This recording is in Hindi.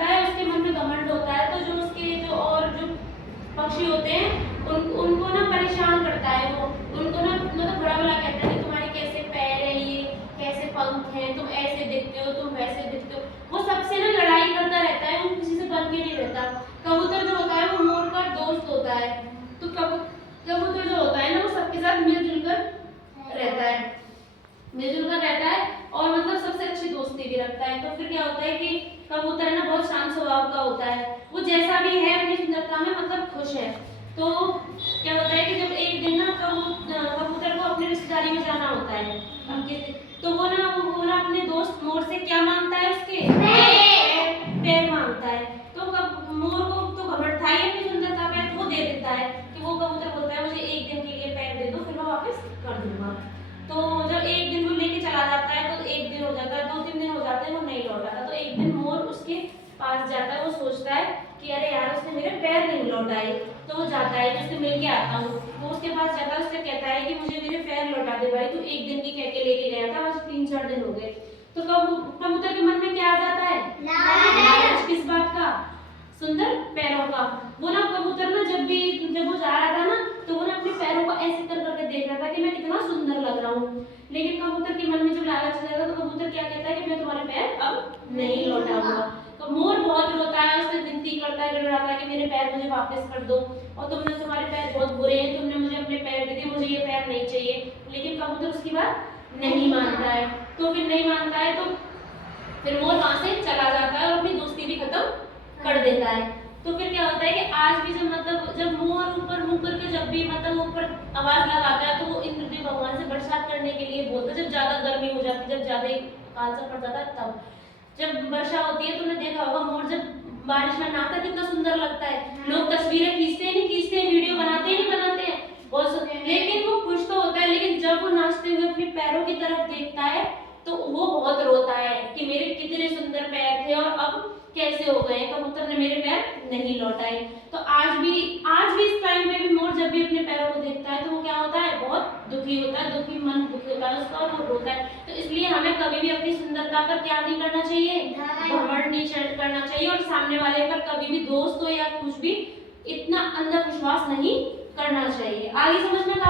करता है, उसके मन में घमंड होता है, तो जो उसके जो और जो पक्षी होते हैं उनको ना परेशान करता है, वो उनको ना मतलब बुरा भला कहता है कि तुम्हारे कैसे पैर है, ये कैसे पंख हैं, तुम ऐसे दिखते हो, तुम वैसे दिखते हो। वो सबसे ना लड़ाई करता रहता है, वो किसी से बन के नहीं रहता। कबूतर जो होता है वो मोर का दोस्त होता है, तो कबूतर जो होता है ना वो सबके साथ मिलजुल कर रहता है, और मतलब सबसे अच्छी दोस्ती भी रखता है। तो फिर क्या होता है कि कबूतर है ना बहुत शांत स्वभाव का होता है, वो जैसा भी है अपनी सुंदरता में मतलब खुश है। तो क्या होता है कि जब एक दिन ना कबूतर को अपनी रिश्तेदारी में जाना होता है, तो वो ना अपने दोस्त मोर से क्या मांगता है, उसके पैर मांगता है। तो मोर को तो घमंड था ही अपनी सुंदरता पे, वो दे देता है कि वो कबूतर बोलता है मुझे एक दिन के लिए पैर दे दो, फिर मैं वापस कर दूंगा। तो जब एक दिन वो लेके चला जाता है तो एक दिन हो जाता है, 2-3 दिन हो जाते हैं, वो नहीं लौट आता। तो एक दिन मोर उसके पास जाता है, वो सोचता है कि अरे यार उसने मेरे पैर नहीं लौटाए, तो वो जाता है कि उससे मिल के आता हूँ। वो उसके पास जाता है, उससे कहता है कि मुझे मेरे पैर लौटा दे भाई, तू एक दिन की कह के लेके गया था, बस 3-4 दिन हो गए। तो कबूतर के मन में क्या आ जाता है, लालच। किस बात का, सुंदर पैरों का। वो ना कबूतर ना जब वो जा रहा था ना, तो वो ना अपने पैरों को ऐसे कर करके देख रहा था कि मैं कितना सुंदर लग रहा हूँ। लेकिन कबूतर के मन में जब लालच आ जाता है तो कबूतर क्या कहता है कि मैं तुम्हारे पैर अब नहीं लौटाऊंगा। तो मोर बहुत रोता है, उससे विनती करता है, गिड़गिड़ाता है कि मेरे पैर मुझे वापस कर दो, और तुम्हारे पैर बहुत बुरे हैं, तुमने मुझे अपने पैर दे दिए, मुझे ये पैर नहीं चाहिए। लेकिन कबूतर उसकी बात नहीं मानता है। तो फिर नहीं मानता है तो फिर मोर वहां से चला जाता है और अपनी दोस्ती भी खत्म कर देता है। तो फिर क्या होता है कि आज भी जब मोर ऊपर मुंह करके जब भी मतलब ऊपर आवाज लगाता है, तो वो इंद्रदेव भगवान से बरसात करने के लिए बोलता है। जब ज्यादा गर्मी हो जाती है, जब ज्यादा काल सा पड़ जाता है, तब जब वर्षा होती है, तुमने देखा होगा मोर जब बारिश में नहाता है कितना सुंदर लगता है। लोग तस्वीरें खींचते हैं, नहीं खींचते हैं, वीडियो बनाते हैं, नहीं बनाते हैं, बहुत, लेकिन वो खुश तो होता है। लेकिन जब वो नाचते हुए अपने पैरों की तरफ देखता है तो वो बहुत रोता है कि मेरे कितने सुंदर पैर थे और अब कैसे हो गए, कबूतर ने मेरे पैर नहीं लौटाए। तो आज भी इस टाइम पे भी मोर जब भी अपने पैरों को देखता है तो वो क्या होता है, बहुत दुखी होता है, मन दुखी होता है उसका, और वो रोता है। तो इसलिए हमें कभी भी अपनी सुंदरता पर क्या नहीं करना चाहिए, घमंड नहीं करना चाहिए, और सामने वाले पर कभी भी दोस्त हो या कुछ भी इतना अंधविश्वास नहीं करना चाहिए। आगे समझ में